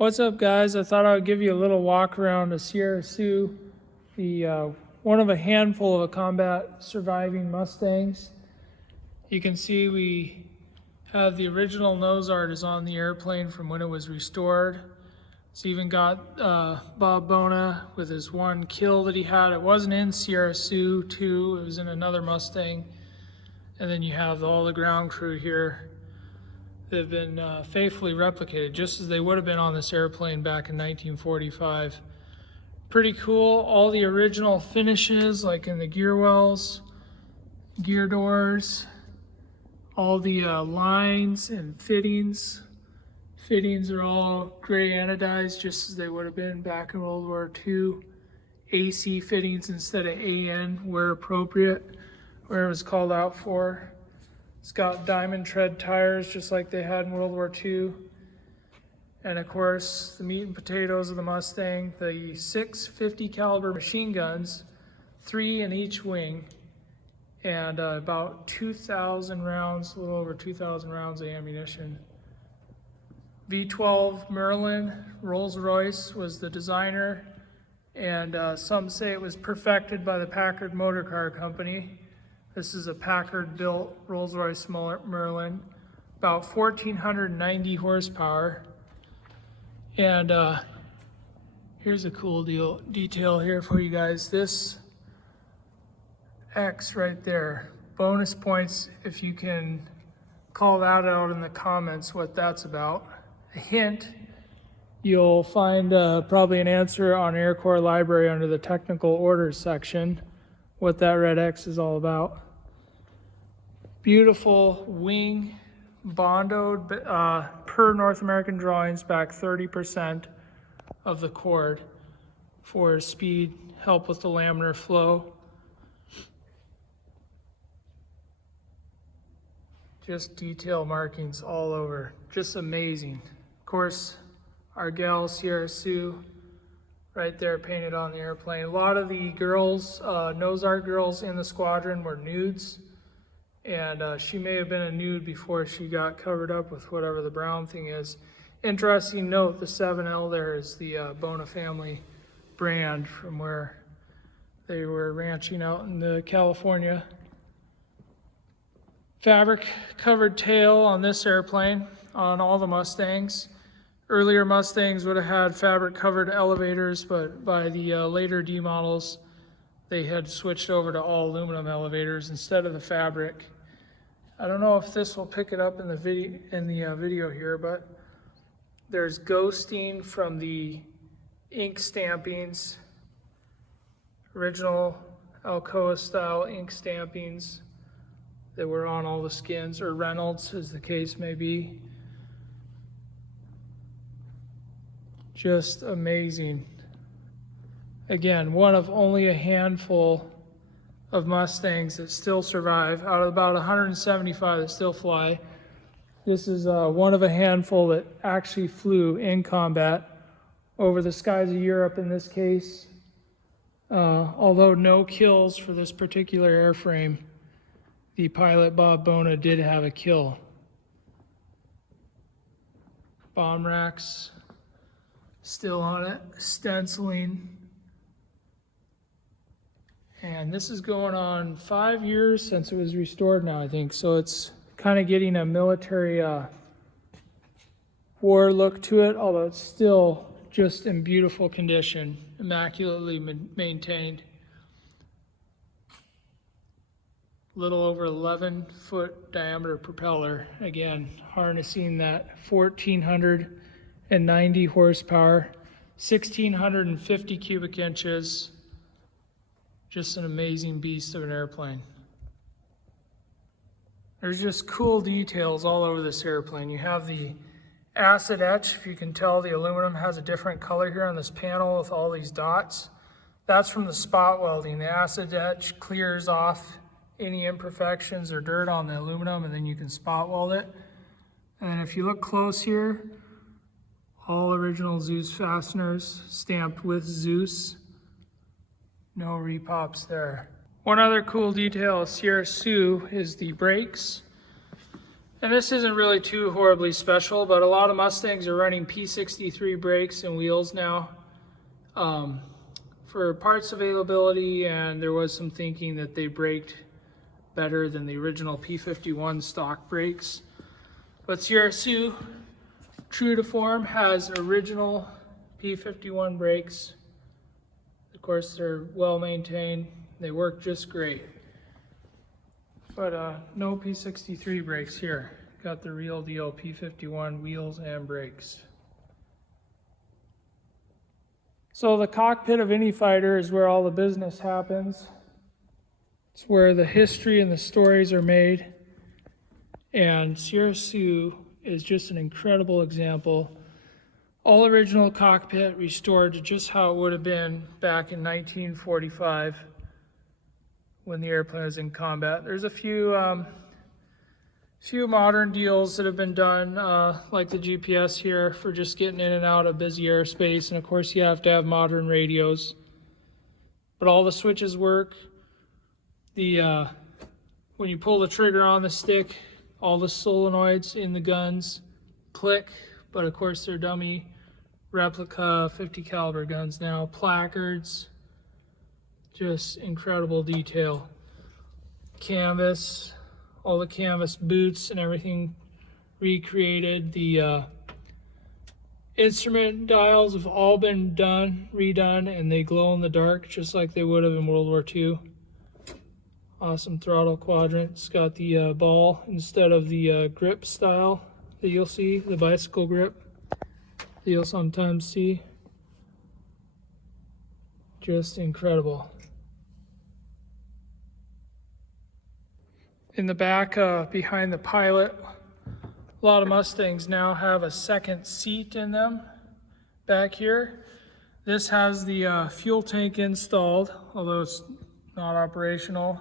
What's up, guys? I thought I would give you a little walk around of Sierra Sioux, the one of a handful of combat surviving Mustangs. You can see we have the original nose art is on the airplane from when it was restored. It's even got Bob Bohna with his one kill that he had. It wasn't in Sierra Sioux 2, it was in another Mustang. And then you have all the ground crew here. They've been faithfully replicated just as they would have been on this airplane back in 1945. Pretty cool. All the original finishes, like in the gear wells, gear doors, all the lines and fittings. Fittings are all gray anodized just as they would have been back in World War II. AC fittings instead of AN where appropriate, where it was called out for. It's got diamond tread tires just like they had in World War II. And of course, the meat and potatoes of the Mustang, the 650 caliber machine guns, 3 in each wing, and about 2,000 rounds, a little over 2,000 rounds of ammunition. V12 Merlin, Rolls-Royce was the designer, and some say it was perfected by the Packard Motor Car Company. This is a Packard-built Rolls-Royce Merlin, about 1,490 horsepower. And here's a cool detail here for you guys. This X right there, bonus points if you can call that out in the comments what that's about. A hint, you'll find probably an answer on AirCorps Library under the technical orders section, what that red X is all about. Beautiful wing, bondoed per North American drawings, back 30% of the cord for speed, help with the laminar flow. Just detail markings all over, just amazing. Of course, our gal Sierra Sioux right there painted on the airplane. A lot of the girls, nose art girls in the squadron were nudes, and she may have been a nude before she got covered up with whatever the brown thing is. Interesting note, the 7L there is the Bohna family brand from where they were ranching out in California. Fabric covered tail on this airplane, on all the Mustangs. Earlier Mustangs would have had fabric covered elevators, but by the later D models, they had switched over to all aluminum elevators instead of the fabric. I don't know if this will pick it up in the video here, but there's ghosting from the ink stampings, original Alcoa style ink stampings that were on all the skins, or Reynolds as the case may be. Just amazing. Again, one of only a handful of Mustangs that still survive out of about 175 that still fly. This is one of a handful that actually flew in combat over the skies of Europe in this case. Although no kills for this particular airframe, the pilot Bob Bohna did have a kill. Bomb racks still on it, stenciling. And this is going on 5 years since it was restored now, I think. So it's kind of getting a military war look to it, although it's still just in beautiful condition, immaculately maintained. Little over 11-foot diameter propeller, again, harnessing that 1,490 horsepower, 1,650 cubic inches. Just an amazing beast of an airplane. There's just cool details all over this airplane. You have the acid etch. If you can tell, the aluminum has a different color here on this panel with all these dots. That's from the spot welding. The acid etch clears off any imperfections or dirt on the aluminum, and then you can spot weld it. And if you look close here, all original Zeus fasteners stamped with Zeus. No repops there. One other cool detail of Sierra Sioux is the brakes. And this isn't really too horribly special, but a lot of Mustangs are running P-63 brakes and wheels now for parts availability, and there was some thinking that they braked better than the original P-51 stock brakes. But Sierra Sioux, true to form, has original P-51 brakes. Of course, they're well maintained. They work just great. But no P-63 brakes here. Got the real deal P-51 wheels and brakes. So the cockpit of any fighter is where all the business happens. It's where the history and the stories are made. And Sierra Sioux is just an incredible example. All original cockpit restored to just how it would have been back in 1945 when the airplane was in combat. There's a few modern deals that have been done, like the GPS here for just getting in and out of busy airspace. And of course you have to have modern radios. But all the switches work. When you pull the trigger on the stick, all the solenoids in the guns click, but of course they're dummy replica 50 caliber guns now. Placards, just incredible detail. Canvas, all the canvas boots and everything recreated. The instrument dials have all been redone, and they glow in the dark just like they would have in World War II. Awesome throttle quadrant. It's got the ball instead of the grip style that you'll see, the bicycle grip that you'll sometimes see. Just incredible. In the back, behind the pilot, a lot of Mustangs now have a second seat in them back here. This has the fuel tank installed, although it's not operational.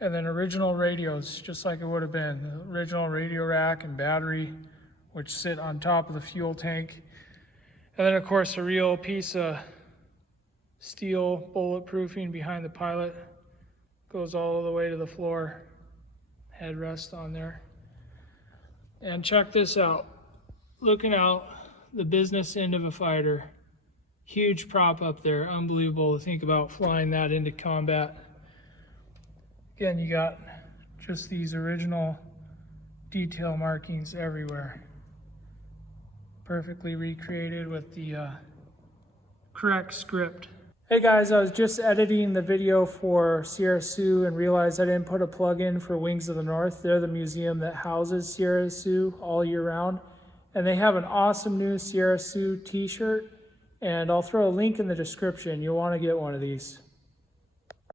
And then original radios, just like it would have been. The original radio rack and battery, which sit on top of the fuel tank. And then of course a real piece of steel bulletproofing behind the pilot. Goes all the way to the floor. Headrest on there. And check this out. Looking out the business end of a fighter. Huge prop up there. Unbelievable to think about flying that into combat. Again, you got just these original detail markings everywhere. Perfectly recreated with the correct script. Hey guys, I was just editing the video for Sierra Sioux and realized I didn't put a plug in for Wings of the North. They're the museum that houses Sierra Sioux all year round. And they have an awesome new Sierra Sioux t-shirt. And I'll throw a link in the description. You'll want to get one of these.